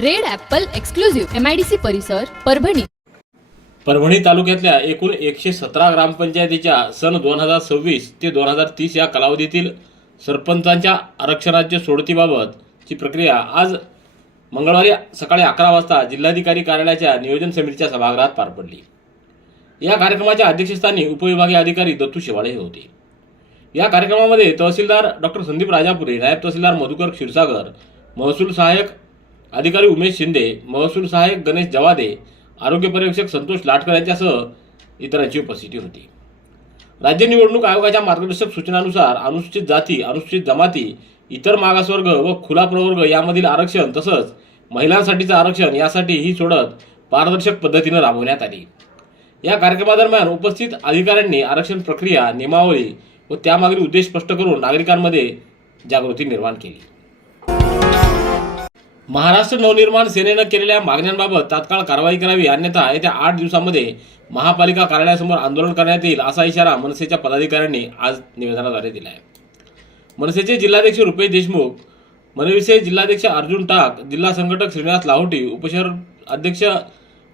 Red Apple exclusive MIDC परिसर परभणी. परभणी तालुक्यातल्या एकूण एकशे सतरा ग्रामपंचायतीच्या सन दोन हजार सव्वीस ते दोन हजार तीस या कालावधीतील सरपंचांच्या आरक्षणाच्या सोडतीबाबतची प्रक्रिया आज मंगळवारी सकाळी अकरा वाजता जिल्हाधिकारी कार्यालयाच्या नियोजन समितीच्या सभागृहात पार पडली. या कार्यक्रमाच्या अध्यक्षस्थानी उपविभागीय अधिकारी दत्तू शेवाळे हे होते. या कार्यक्रमामध्ये तहसीलदार डॉक्टर संदीप राजापुरे नायब तहसीलदार मधुकर क्षीरसागर महसूल सहाय्यक अधिकारी उमेश शिंदे महसूल सहाय्यक गणेश जवादे आरोग्य पर्यवेक्षक संतोष लाटकर यांच्यासह इतरांची उपस्थिती होती. राज्य निवडणूक आयोगाच्या मार्गदर्शक सूचनानुसार अनुसूचित जाती अनुसूचित जमाती इतर मागासवर्ग व खुला प्रवर्ग यामधील आरक्षण तसंच महिलांसाठीचं आरक्षण यासाठी ही सोडत पारदर्शक पद्धतीनं राबवण्यात आली. या कार्यक्रमादरम्यान उपस्थित अधिकाऱ्यांनी आरक्षण प्रक्रिया नियमावली व त्यामागील उद्देश स्पष्ट करून नागरिकांमध्ये जागृती निर्माण केली. महाराष्ट्र नवनिर्माण सेनेनं केलेल्या मागण्यांबाबत तात्काळ कारवाई करावी अन्यथा येत्या आठ दिवसामध्ये महापालिका कार्यालयासमोर आंदोलन करण्यात येईल असा इशारा मनसेच्या पदाधिकाऱ्यांनी आज निवेदनाद्वारे दिला आहे. मनसेचे जिल्हाध्यक्ष रुपेश देशमुख मनविसे जिल्हाध्यक्ष अर्जुन टाक जिल्हा संघटक श्रीनिवास लाहोटी उपशहर अध्यक्ष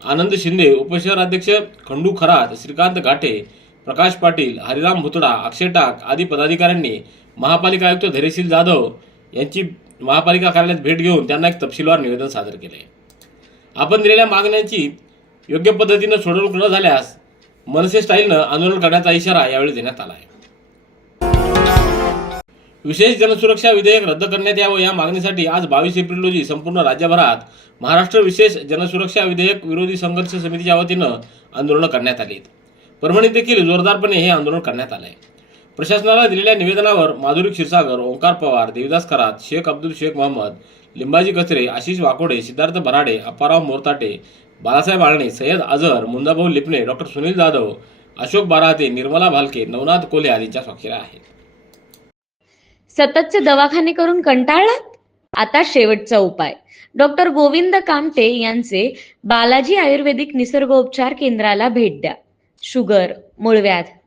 आनंद शिंदे उपशहर अध्यक्ष खंडू खरात श्रीकांत घाटे प्रकाश पाटील हरिराम भुतडा अक्षय टाक आदी पदाधिकाऱ्यांनी महापालिका आयुक्त धैर्यशील जाधव यांची महापालिका कार्यालयात भेट घेऊन त्यांना एक तपशीलवार निवेदन सादर केले आपण दिलेल्या मागण्यांची योग्य पद्धतीनं सोडवणूक न झाल्यास मनसे स्टाईलनं आंदोलन करण्याचा इशारा यावेळी देण्यात आला आहे. विशेष जनसुरक्षा विधेयक रद्द करण्यात यावं या मागणीसाठी आज बावीस एप्रिल रोजी संपूर्ण राज्यभरात महाराष्ट्र विशेष जनसुरक्षा विधेयक विरोधी संघर्ष समितीच्या वतीनं आंदोलनं करण्यात आली परभणीत देखील जोरदारपणे हे आंदोलन करण्यात आलं आहे प्रशासनाला दिलेल्या निवेदनावर माधुरी क्षीरसागर ओंकार पवार देविदास करात शेख अब्दुल शेख मोहम्मद लिंबाजी कचरे आशिष वाकोडे सिद्धार्थ बराडे अप्पाराव मोरताटे बाळासाहेब आळणे सय्यद अझर मुंदाभाऊ लिपणे डॉक्टर सुनील जाधव अशोक बाराते निर्मला भालके नवनाथ कोले आदींच्या स्वाक्षऱ्या आहेत. सततचे दवाखाने करून कंटाळलात? आता शेवटचा उपाय. डॉक्टर गोविंद कामटे यांचे बालाजी आयुर्वेदिक निसर्गोपचार केंद्राला भेट द्या. शुगर मूळव्याध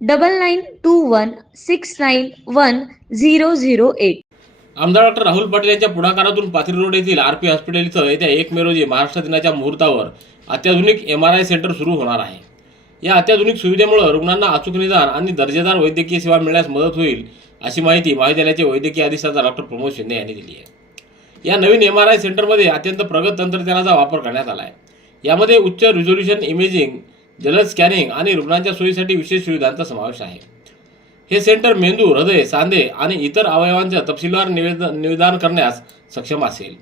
double nine two one six nine one zero zero eight आमदार डॉक्टर राहुल पाटील यांच्या पुढाकारातून पाथरी रोड येथील आरपी हॉस्पिटल इथं येत्या एक मे रोजी महाराष्ट्र दिनाच्या मुहूर्तावर अत्याधुनिक एम आर आय सेंटर सुरू होणार आहे. या अत्याधुनिक सुविधेमुळे रुग्णांना अचूक निदान आणि दर्जेदार वैद्यकीय सेवा मिळण्यास मदत होईल अशी माहिती महाविद्यालयाचे वैद्यकीय अधिष्ठाता डॉक्टर प्रमोद शिंदे यांनी दिली आहे. या नवीन एम आर आय सेंटरमध्ये अत्यंत प्रगत तंत्रज्ञानाचा वापर करण्यात आला आहे. यामध्ये उच्च रिझोल्युशन इमेजिंग जलद स्कॅनिंग आणि रुग्णांच्या सोयीसाठी विशेष सुविधांचा समावेश आहे. हे सेंटर मेंदू हृदय सांधे आणि इतर अवयवांचं तपशीलवार निवेदन निवेदन करण्यास सक्षम असेल.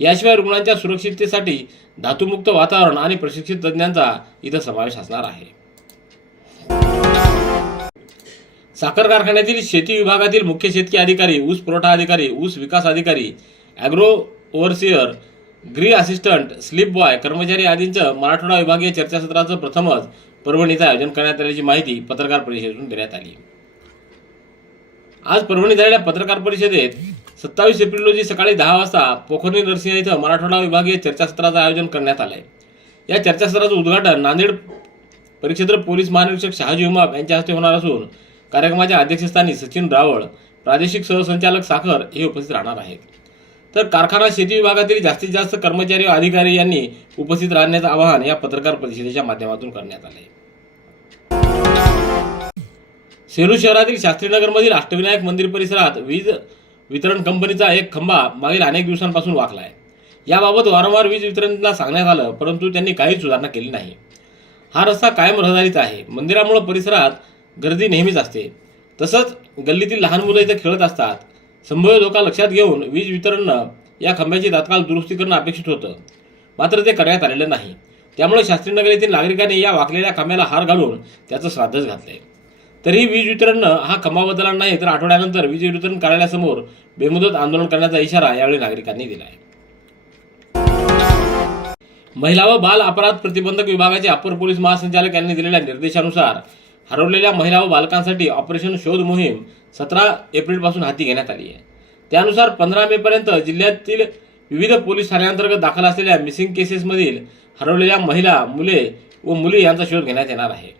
याशिवाय रुग्णांच्या सुरक्षिततेसाठी धातुमुक्त वातावरण आणि प्रशिक्षित तज्ज्ञांचा इथं समावेश असणार आहे. साखर कारखान्यातील शेती विभागातील मुख्य शेतकी अधिकारी ऊस पुरवठा अधिकारी ऊस विकास अधिकारी ॲग्रो ओव्हरसिअर गृह असिस्टंट स्लिप बॉय कर्मचारी आदींचं मराठवाडा विभागीय चर्चासत्राचं प्रथमच परभणीचं आयोजन करण्यात आल्याची माहिती पत्रकार परिषदेतून देण्यात आली. आज परभणीत झालेल्या पत्रकार परिषदेत सत्तावीस एप्रिल रोजी सकाळी दहा वाजता पोखर्णी नरसिंह इथं मराठवाडा विभागीय चर्चासत्राचं आयोजन करण्यात आलंय. या चर्चासत्राचं उद्घाटन नांदेड परिक्षेत्र पोलीस महानिरीक्षक शहाजी उमाप यांच्या हस्ते होणार असून कार्यक्रमाच्या अध्यक्षस्थानी सचिन रावळ प्रादेशिक सहसंचालक साखर हे उपस्थित राहणार आहेत. तर कारखाना शेती विभागातील जास्तीत जास्त कर्मचारी व अधिकारी यांनी उपस्थित राहण्याचं आवाहन या पत्रकार परिषदेच्या माध्यमातून करण्यात आले सेलू शहरातील शास्त्रीनगरमधील अष्टविनायक मंदिर परिसरात वीज वितरण कंपनीचा एक खंबा मागील अनेक दिवसांपासून वाकला आहे याबाबत वारंवार वीज वितरणला सांगण्यात आलं परंतु त्यांनी काहीच सुधारणा केली नाही. हा रस्ता कायम रहदारीचा आहे. मंदिरामुळे परिसरात गर्दी नेहमीच असते. तसंच गल्लीतील लहान मुलं इथं खेळत असतात. संभाव्य धोका लक्षात घेऊन वीज वितरणनं या खांब्याची तात्काळ दुरुस्ती करणं अपेक्षित होतं. मात्र ते करण्यात आलेलं नाही. त्यामुळे शास्त्रीनगर येथील नागरिकांनी या वाकलेल्या खांब्याला हार घालून त्याचं श्राद्धच घातले तरीही वीज वितरणनं हा खांबा बदलला नाही तर आठवड्यानंतर वीज वितरण कार्यालयासमोर बेमुदत आंदोलन करण्याचा इशारा यावेळी नागरिकांनी दिला आहे महिला व बाल अपराध प्रतिबंधक विभागाचे अपर पोलीस महासंचालक यांनी दिलेल्या निर्देशानुसार हरवलेल्या महिला व बालकांसाठी ऑपरेशन शोध मोहीम सतरा एप्रिलपासून हाती घेण्यात आली आहे. त्यानुसार पंधरा मेपर्यंत जिल्ह्यातील विविध पोलीस ठाण्यांतर्गत दाखल असलेल्या मिसिंग केसेसमधील हरवलेल्या महिला मुले व मुली यांचा शोध घेण्यात येणार आहे.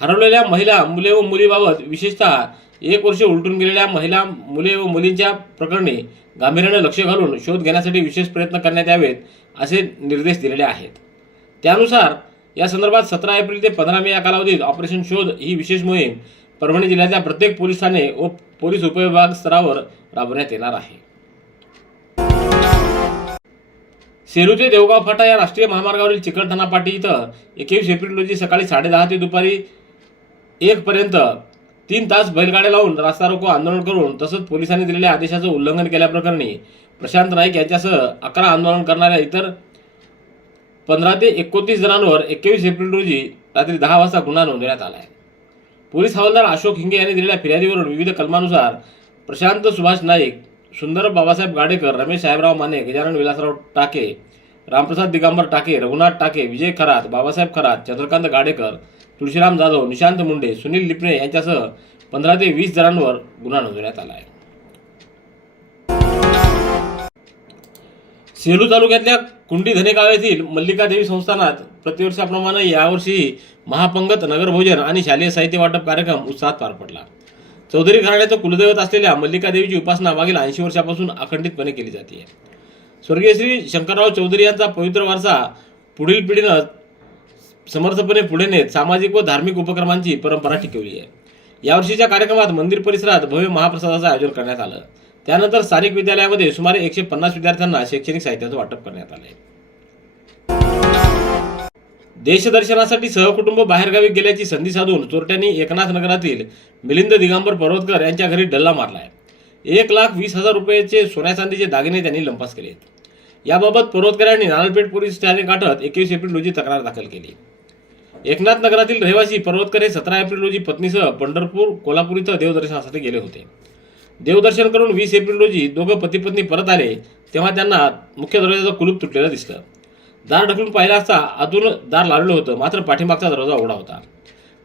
हरवलेल्या महिला मुले व मुलीबाबत विशेषतः एक वर्ष उलटून गेलेल्या महिला मुले व मुलींच्या प्रकरणी गांभीर्याने लक्ष घालून शोध घेण्यासाठी विशेष प्रयत्न करण्यात यावेत असे निर्देश दिलेले आहेत. त्यानुसार या संदर्भात सतरा एप्रिल ते पंधरा मे या कालावधीत ऑपरेशन शोध ही विशेष मोहीम परभणी जिल्ह्यातल्या प्रत्येक पोलीस ठाणे व पोलीस उपविभाग स्तरावर राबवण्यात येणार आहे. सेलू ते देवगाव फाटा या राष्ट्रीय महामार्गावरील चिकलठाणा पाटी इथं एकवीस एप्रिल रोजी सकाळी साडेदहा ते दुपारी एक पर्यंत तीन तास बैलगाड्या लावून रास्ता रोको आंदोलन करून तसंच पोलिसांनी दिलेल्या आदेशाचं उल्लंघन केल्याप्रकरणी प्रशांत नाईक यांच्यासह अकरा आंदोलन करणाऱ्या इतर पंधरा ते एकोणतीस जणांवर एकवीस एप्रिल रोजी रात्री दहा वाजता गुन्हा नोंदवण्यात आला आहे. पोलीस हवालदार अशोक हिंगे यांनी दिलेल्या फिर्यादीवरून विविध कलमानुसार प्रशांत सुभाष नाईक सुंदर बाबासाहेब गाडेकर रमेश साहेबराव माने गजानन विलासराव टाके रामप्रसाद दिगंबर टाके रघुनाथ टाके विजय खरात बाबासाहेब खरात चंद्रकांत गाडेकर तुळशीराम जाधव निशांत मुंडे सुनील लिपणे यांच्यासह पंधरा ते वीस जणांवर गुन्हा नोंदवण्यात आला आहे. सेलू तालुक्यातल्या कुंडी धनेगाव येथील मल्लिका देवी संस्थानात प्रतिवर्षाप्रमाणे यावर्षी महापंगत नगरभोजन आणि शालेय साहित्य वाटप कार्यक्रम उत्साहात पार पडला. चौधरी घराण्याचं कुलदैवत असलेल्या मल्लिका देवीची उपासना मागील ऐंशी वर्षापासून अखंडितपणे केली जाते स्वर्गीय श्री शंकरराव चौधरी यांचा पवित्र वारसा पुढील पिढीनं समर्थपणे पुढे नेत सामाजिक व धार्मिक उपक्रमांची परंपरा टिकवली आहे यावर्षीच्या कार्यक्रमात मंदिर परिसरात भव्य महाप्रसादाचं आयोजन करण्यात आलं. त्यानंतर स्थानिक विद्यालयामध्ये सुमारे एकशे पन्नास विद्यार्थ्यांना शैक्षणिक साहित्याचं वाटप करण्यात आले देशदर्शनासाठी सहकुटुंब बाहेरगावी गेल्याची संधी साधून चोरट्यांनी एकनाथ नगरातील मिलिंद दिगंबर पर्वतकर यांच्या घरी डल्ला मारला आहे एक लाख वीस हजार रुपयाचे सोन्या चांदीचे दागिने त्यांनी लंपास केले याबाबत पर्वतकर यांनी पोलीस ठाणे गाठत एकवीस एप्रिल रोजी तक्रार दाखल केली. एकनाथ नगरातील रहिवासी पर्वतकर हे सतरा एप्रिल रोजी पत्नीसह पंढरपूर कोल्हापूर इथं देवदर्शनासाठी गेले होते. देवदर्शन करून वीस एप्रिल रोजी दोघं पती पत्नी परत आले तेव्हा त्यांना मुख्य दरवाजाचं कुलूप तुटलेलं दिसलं. दार ढकलून पाहिला असता आतून दार लावलेलं होतं मात्र पाठीमागचा दरवाजा उघडा होता.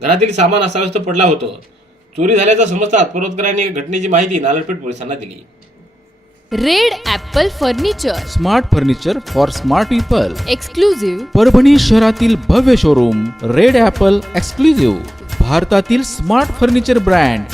घरातील सामान अस्ताव्यस्त पडला होतं. चोरी झाल्याचं समजतात पर्वतकरांनी घटनेची माहिती नारळपेठ पोलिसांना दिली. Red apple furniture. Smart furniture for smart people. Exclusive Parbhani शहरातील भव्य शोरूम रेड ॲपल एक्सक्लुझिव्ह. भारतातील smart furniture brand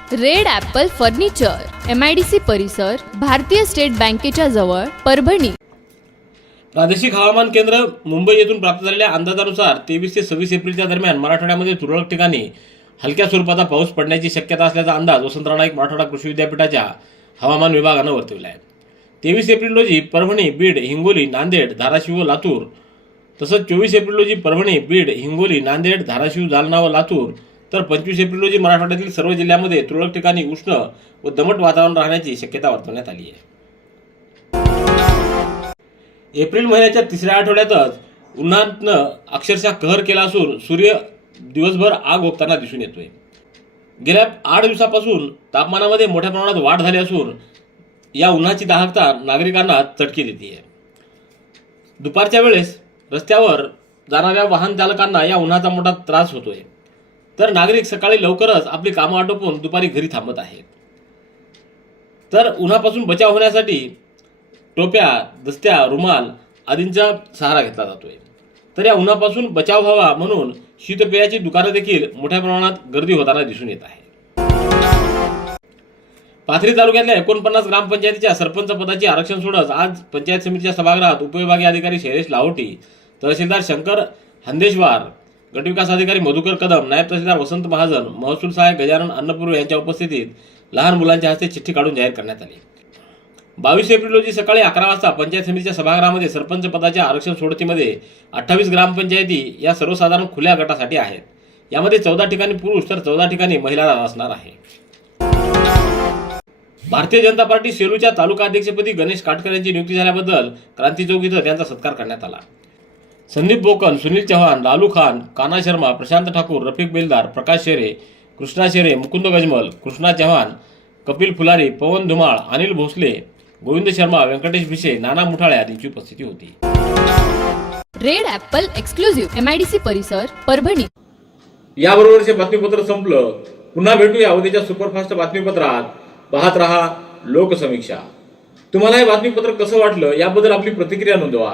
Red Apple furniture M I D C परिसर भारतीय स्टेट बँकेच्या जवळ परभणी. प्रादेशिक हवामान केंद्र मुंबई येथून प्राप्त झालेल्या अंदाजानुसार तेवीस ते सव्वीस एप्रिलच्या दरम्यान मराठवाड्यामध्ये तुरळक ठिकाणी हलक्या स्वरूपाचा पाऊस पडण्याची शक्यता असल्याचा अंदाज वसंतराव नाईक मराठवाडा कृषी विद्यापीठाच्या हवामान विभागानं वर्तविला आहे. तेवीस एप्रिल रोजी परभणी बीड हिंगोली नांदेड धाराशिव व लातूर तसंच चोवीस एप्रिल रोजी परभणी बीड हिंगोली नांदेड धाराशिव जालना व लातूर तर पंचवीस एप्रिल रोजी मराठवाड्यातील सर्व जिल्ह्यांमध्ये तुरळक ठिकाणी उष्ण व दमट वातावरण राहण्याची शक्यता वर्तवण्यात आली आहे. एप्रिल महिन्याच्या तिसऱ्या आठवड्यातच उन्हानं अक्षरशः कहर केला असून सूर्य दिवसभर आग ओकताना दिसून येतोय. गेल्या आठ दिवसापासून तापमानामध्ये मोठ्या प्रमाणात वाढ झाली असून या उन्हाची दाहकता नागरिकांना चटकी देते दुपारच्या वेळेस रस्त्यावर जाणाऱ्या वाहन चालकांना या उन्हाचा मोठा त्रास होतोय. तर नागरिक सकाळी लवकरच आपली कामं आटोपून दुपारी घरी थांबत आहेत. तर उन्हापासून बचाव होण्यासाठी टोप्या दस्त्या रुमाल आदींचा सहारा घेतला जातोय. तर या उन्हापासून बचाव व्हावा म्हणून शीतपेयाची दुकानं देखील मोठ्या प्रमाणात गर्दी होताना दिसून येत आहे. पाथरी तालुक्यातल्या एकोणपन्नास ग्रामपंचायतीच्या सरपंच पदाची आरक्षण सोडत आज पंचायत समितीच्या सभागृहात उपविभागीय अधिकारी शैलेश लाहोटी तहसीलदार शंकर हंदेश्वार गटविकास अधिकारी मधुकर कदम नायब तहसीलदार वसंत महाजन महसूल सहाय्यक गजानन अन्नपूर्व यांच्या उपस्थितीत लहान मुलांच्या हस्ते चिठ्ठी काढून जाहीर करण्यात आली. बावीस एप्रिल रोजी सकाळी अकरा वाजता पंचायत समितीच्या सभागृहामध्ये सरपंच पदाच्या आरक्षण सोडतीमध्ये अठ्ठावीस ग्रामपंचायती या सर्वसाधारण खुल्या गटासाठी आहेत. यामध्ये चौदा ठिकाणी पुरुष तर चौदा ठिकाणी महिला असणार आहे. भारतीय जनता पार्टी सेलूच्या तालुका अध्यक्षपदी गणेश काटकर यांची नियुक्ती झाल्याबद्दल क्रांती चौक इथं त्यांचा सत्कार करण्यात आला. संदीप बोकन सुनील चव्हाण लालू खान काना शर्मा प्रशांत ठाकूर रफिक बेलदार प्रकाश शेरे कृष्णा शेरे मुकुंद गजमल कृष्णा चव्हाण कपिल फुलारी पवन धुमाळ अनिल भोसले गोविंद शर्मा व्यंकटेश भिसे नाना मुठाळे आदींची उपस्थिती होती. Red Apple exclusive M I D C परिसर परभणी. याबरोबरचे बातमीपत्र संपलं पुन्हा भेटूया उद्याच्या सुपरफास्ट बातमीपत्रात. पाहत रहा लोकसमीक्षा. तुम्हाला हे बातमीपत्र कसं वाटलं याबद्दल आपली प्रतिक्रिया नोंदवा.